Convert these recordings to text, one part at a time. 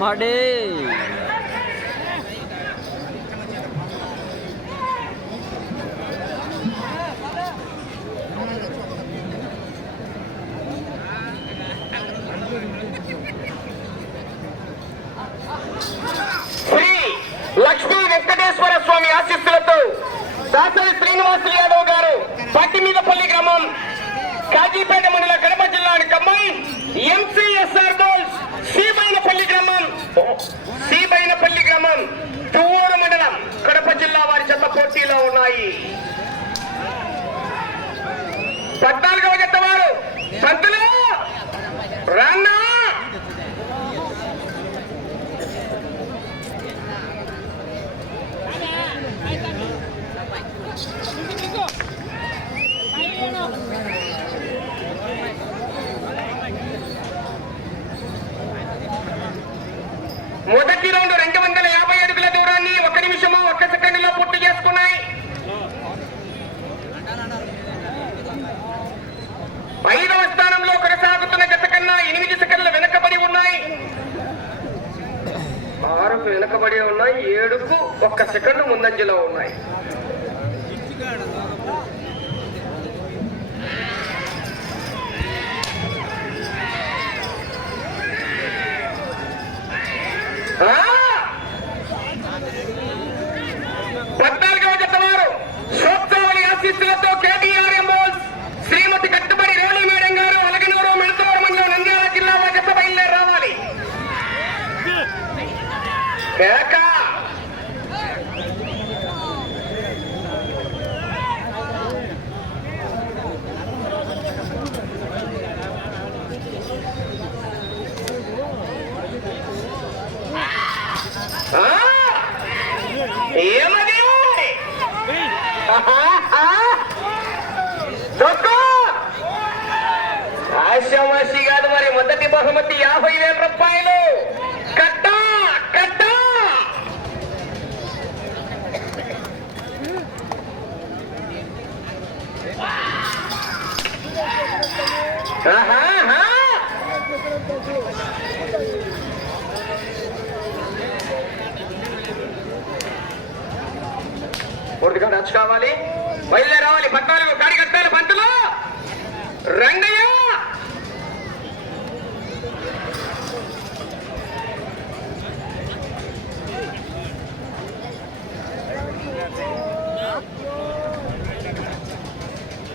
মাডে పూర్తిగా రచ్ కావాలి. బయలుదేరావాలి. పద్నాలుగు కార్యకర్తలు పంతులు. రంగయ్య!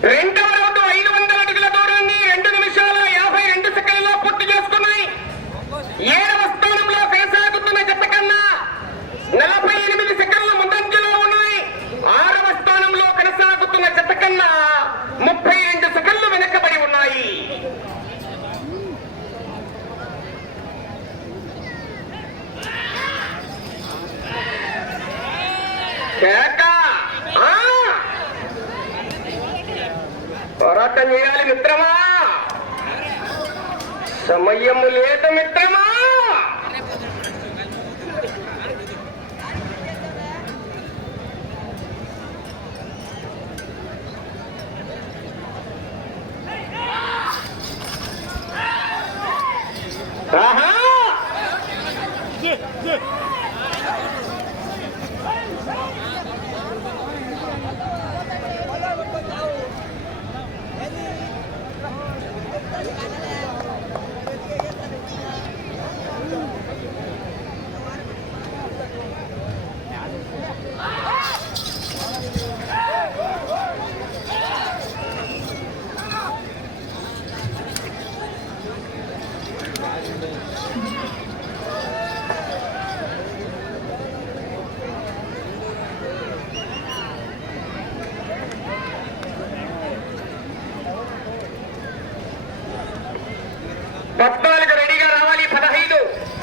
రెండు సమయము లేక పద్నాలుగు రెడీగా రావాలి పదహైదు.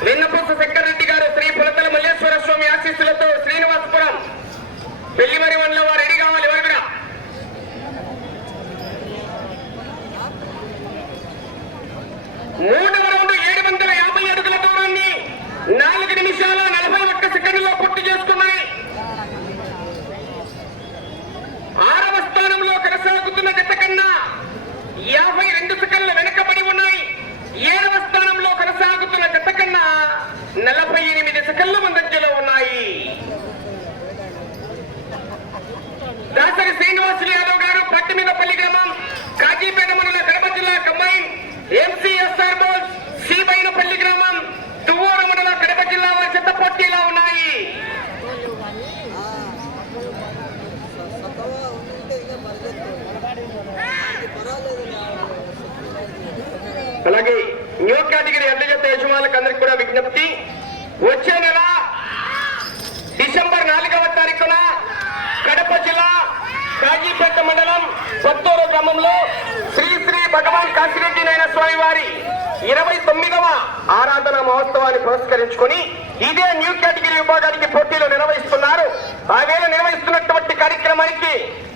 వెన్నుపూస శక్తి యజమానులకు అందరికి కూడా విజ్ఞప్తి. వచ్చే నెల డిసెంబర్ నాలుగవ తారీఖున కడప జిల్లా కాజీపేట మండలం కొత్తూరు గ్రామంలో శ్రీ శ్రీ భగవాన్ కాశిరెడ్డి నాయన స్వామి వారి ఇరవై తొమ్మిదవ ఆరాధన మహోత్సవాన్ని పురస్కరించుకొని ఇదే న్యూ కేటగిరీ విభాగానికి పోటీలు నిర్వహిస్తున్నారు. ఆ వేళ నిర్వహిస్తున్నటువంటి కార్యక్రమానికి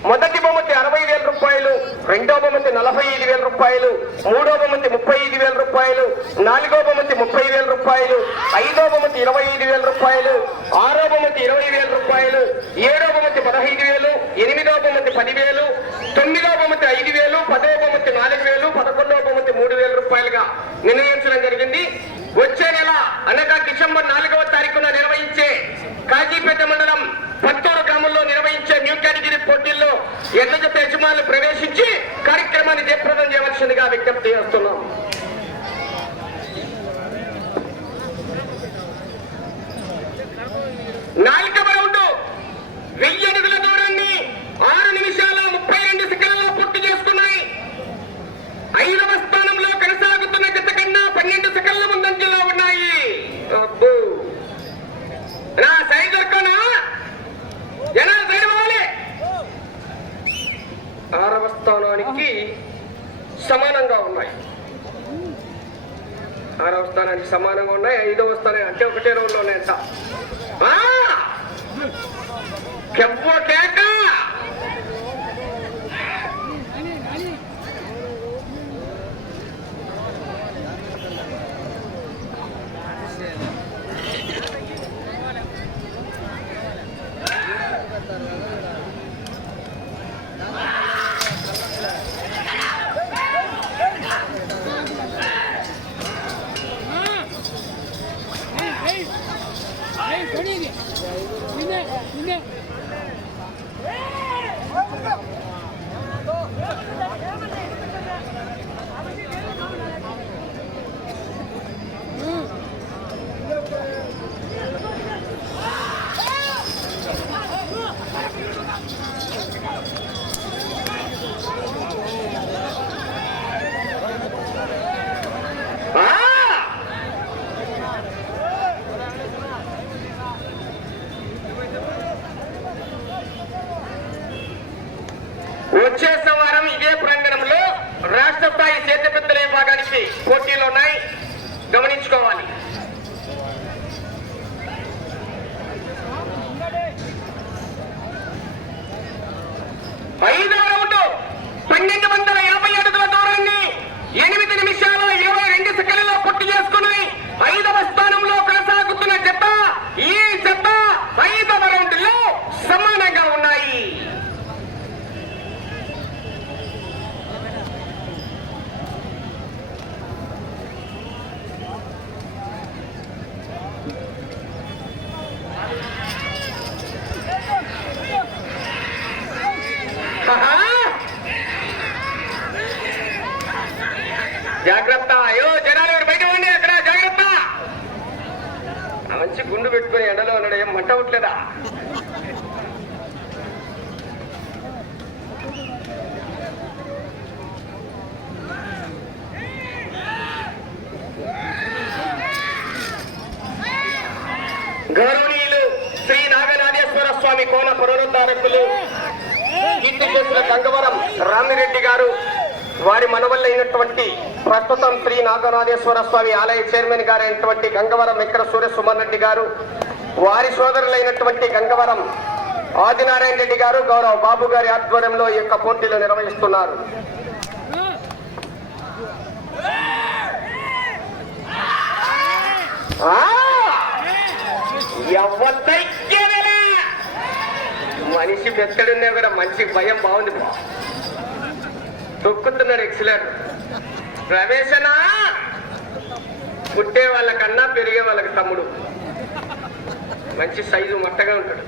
మొదటి బహుమతి అరవై రూపాయలు రెండో బహుమతి నలభై ఐదు వేల రూపాయలు మూడో బహుమతి ముప్పై ఐదు వేల రూపాయలు నాలుగో బహుమతి ముప్పై వేల రూపాయలు ఐదో బహుమతి ఇరవై ఐదు వేల రూపాయలు ఆరో బహుమతి ఇరవై వేల రూపాయలు ఏడో బహుమతి పదహైదు వేలు ఎనిమిదో బహుమతి పదివేలు తొమ్మిదో బహుమతి ఐదు వేలు పదో బహుమతి నాలుగు వేలు పదకొండో బహుమతి మూడు వేల రూపాయలుగా నిర్ణయించడం జరిగింది. వచ్చే నెల అనగా డిసెంబర్ నాలుగవ తారీఖున నిర్వహించే కాజీపేట మండలం నిర్వహించే న్యూ కేటగిరీ పోటీల్లో ఎన్నో యజమానులు ప్రవేశించి కార్యక్రమాన్ని జయప్రదం చేయవలసిందిగా విజ్ఞప్తి చేస్తున్నాం. స్వామి కోన పునరుద్ధారకులు కీర్తి చేసిన గంగవరం రామిరెడ్డి గారు వారి మనవల్లైనటువంటి ప్రస్తుతం శ్రీ నాగనాథేశ్వర స్వామి ఆలయ చైర్మన్ గారైనటువంటి గంగవరం వెంకట సూర్య సుమన్ రెడ్డి గారు వారి సోదరులైనటువంటి గంగవరం ఆదినారాయణ రెడ్డి గారు గౌరవ బాబు గారి ఆధ్వర్యంలో ఈ యొక్క పోటీలు నిర్వహిస్తున్నారు ఆ! మనిషి ఎక్కడున్నా కూడా మంచి భయం బాగుంది. బా తొక్కుతున్నాడు ఎక్సలెంట్ ప్రవేశనా పుట్టే వాళ్ళకన్నా పెరిగే వాళ్ళకి తమ్ముడు. మంచి సైజు మొట్టగా ఉంటాడు.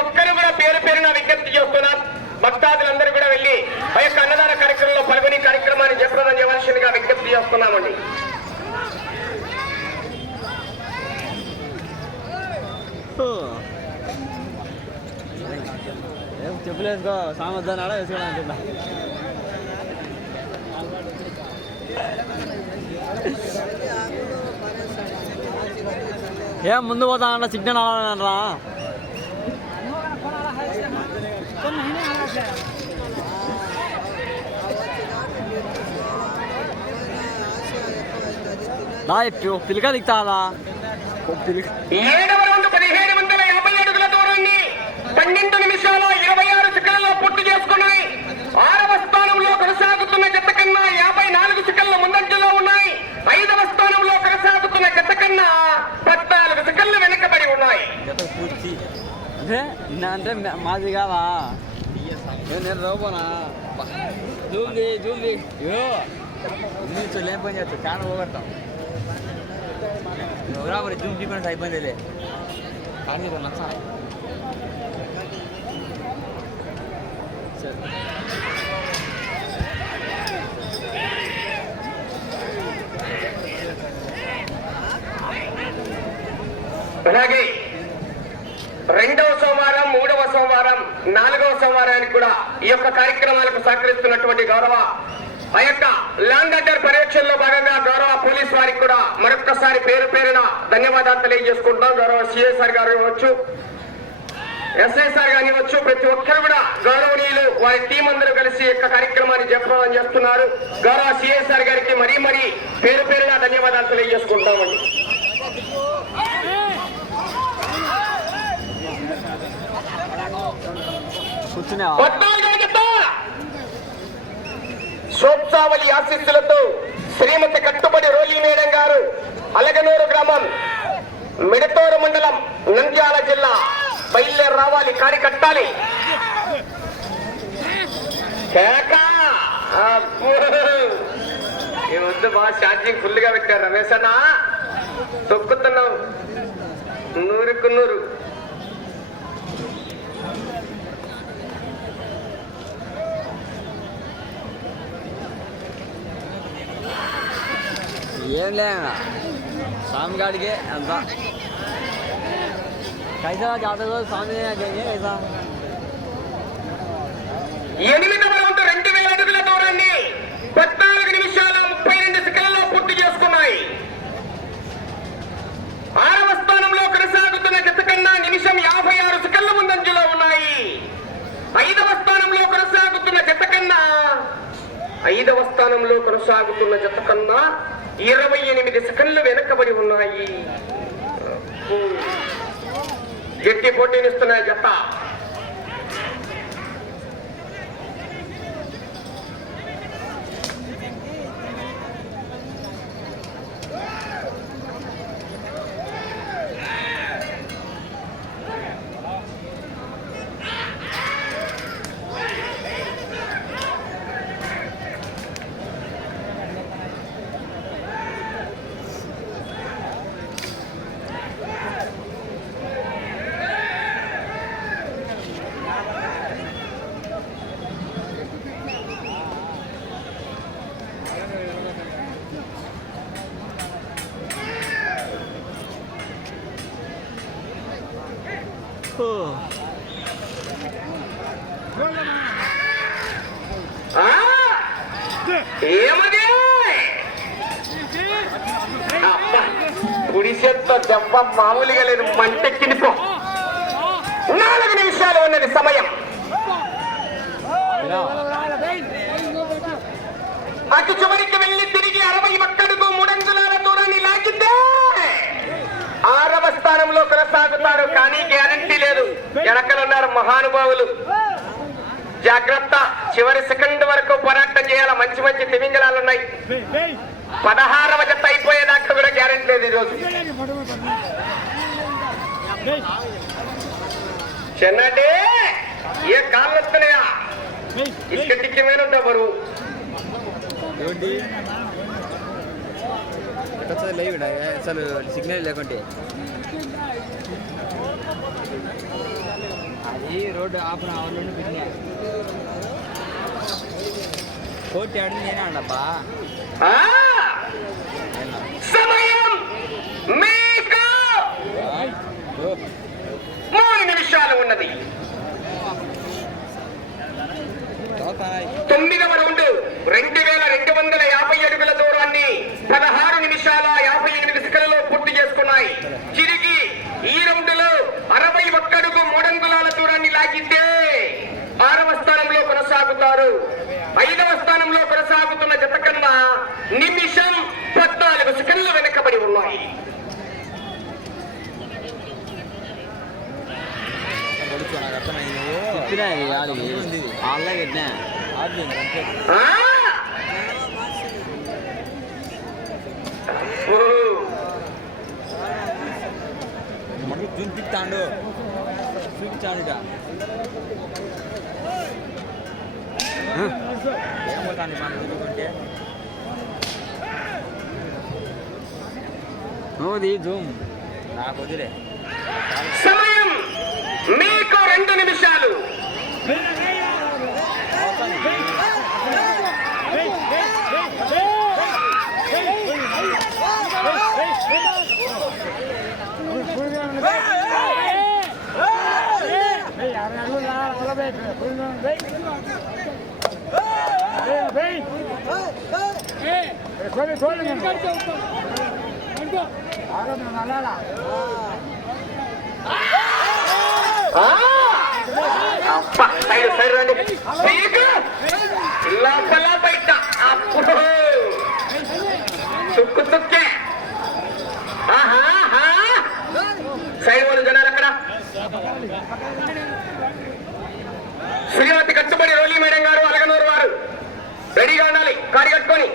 ఒక్కరు కూడా పేరు పేరున విజ్ఞప్తి చేస్తున్నాం. భక్తాదులందరూ కూడా వెళ్ళి ఆ యొక్క అన్నదాన కార్యక్రమంలో పాల్గొని కార్యక్రమాన్ని జయప్రదం చేయవలసిందిగా విజ్ఞప్తి చేస్తున్నామండి. ఏం చెప్పులేసుకో సామర్థ్యాన్ని వేసుకోవడం ఏం ముందు పోతా అన్న సిగ్నల్ అలా దా పిలిక దిగుతాదా పిలిక పదిహేడు వందల యాభై అడుగుల దూరాన్ని పన్నెండు నిమిషాల ఇరవై ఆరు పూర్తి చేసుకున్నాయి. ఆరవ స్థానంలో కొనసాగుతున్న జత కన్నా యాభై నాలుగు సెకండ్ల ముందంజలో ఉన్నాయి. ఐదవ స్థానంలో కొనసాగుతున్న జత కన్నా పద్నాలుగు సెకండ్లు వెనుకబడి ఉన్నాయి. అంటే మాది కావా నేను రోబోనా? నుంచి లేని పని చేస్తా చాలా పోగొడతాం మరి జూమ్ నచ్చ సరే. అలాగే రెండవ సోమవారం మూడవ సోమవారం నాలుగవ సోమవారానికి కూడా ఈ యొక్క కార్యక్రమాలకు సహకరిస్తున్నటువంటి గౌరవ ఆ యొక్క ల్యాండ్ పర్యవేక్షణలో భాగంగా గౌరవ పోలీస్ వారికి కూడా మరొక్కసారి పేరు పేరున ధన్యవాదాలు తెలియజేసుకుంటున్నాం. గౌరవ సిఎస్ఆర్ గారు ఇవ్వచ్చు ఎస్ఐసార్ కానివచ్చు ప్రతి ఒక్కరు కూడా గౌరవనీయులు వారి టీం అందరూ కలిసి యొక్క కార్యక్రమాన్ని జయప్రదం చేస్తున్నారు. గౌరవ సిఎస్ఆర్ గారికి మరీ మరీ పేరు పేరున ధన్యవాదాలు తెలియజేసుకుంటామండి సోప్సావళి ఆశీస్సులతో శ్రీమతి కట్టుబడి రోలి మేడం గారు అలగనూరు గ్రామం మిడతూరు మండలం నంద్యాల జిల్లా. బయలుదేరి రావాలి కాడి కట్టాలి. వద్దు బాగా ఛార్జింగ్ ఫుల్గా పెట్టారు రమేశ్ అన్న. తొక్కుతున్నావు నూరుకు నూరు. ఏం లేనా స్వామి అంత. కైసా జాతర స్వామి కైసా ఎనిమిదవ రౌండ్ రెండు వేల అడుగుల దూరాన్ని పద్నాలుగు నిమిషాల ముప్పై రెండు సెకండ్లలో పూర్తి చేసుకున్నాయి. ఆరవ స్థానంలో కొనసాగుతున్న జత కన్నా నిమిషం యాభై ఆరు సెకండ్ల ముందంజలో ఉన్నాయి. ఐదవ స్థానంలో కొనసాగు ఐదవ స్థానంలో కొనసాగుతున్న జత కన్నా ఇరవై ఎనిమిది సెకండ్లు వెనకబడి ఉన్నాయి. గట్టి పోటీనిస్తున్న జత. ఏమది? కుడి చేత్తో దెబ్బ మామూలుగా లేదు. మంటెక్కినిపో నాలుగు నిమిషాలు ఉన్నది సమయం. అటు చివరికి వెళ్ళి తిరిగి అరవై ఒక్కడుకు స్థానంలో కొనసాగుతారు కానీ గ్యారంటీ లేదు. వెనకలున్నారు మహానుభావులు. జాగ్రత్త చివరి సెకండ్ వరకు పోరాటం చేయాలి? మంచి మంచి తిమింగళాలు ఉన్నాయి. పదహారవ జత అయిపోయేదాకా కూడా గ్యారెంటీ లేదు ఈరోజు. చెన్నటి ఏ కాళ్ళు వస్తున్నాయా? ఇక్కడికి మీద బరువు లైవ్ అసలు సిగ్నల్ లేకుంటే. అది రోడ్డు ఆపన అవర్ నుండి బిర్యానీ కోటి ఆడింది నేనే అండప్పా ఆ! సమయం మీకు మూడు నిమిషాలు ఉన్నది తొమ్మిదవ రౌండ్ రెండు వేల రెండు వందల యాభై అడుగుల దూరాన్ని పదహారు నిమిషాల యాభై ఎనిమిది సెకండ్లలో పూర్తి చేసుకున్నాయి తిరిగి ఈ రౌండ్లో అరవై ఒక్కడుగు మూడంగుళాల దూరాన్ని లాగితే ఆరవ స్థానంలో కొనసాగుతారు ఐదవ స్థానంలో కొనసాగుతున్న జత కన్నా నిమిషం పద్నాలుగు సెకండ్లు వెనకబడి ఉన్నాయి. చూపిస్తాడు చూపించాడు నువ్వుది జూమ్ నాకు వదిలే సమయం మీకు రెండు నిమిషాలు ఆ! సైడ్ సైడ్ రండి లోపల బయట తుక్కు తుక్కే సైడ్ వాళ్ళు జనాలు అక్కడ శ్రీమతి కట్టుబడి రోలీ మేడం గారు అలగనూరు రెడీగా ఉండాలి. కాడి కట్టుకొని.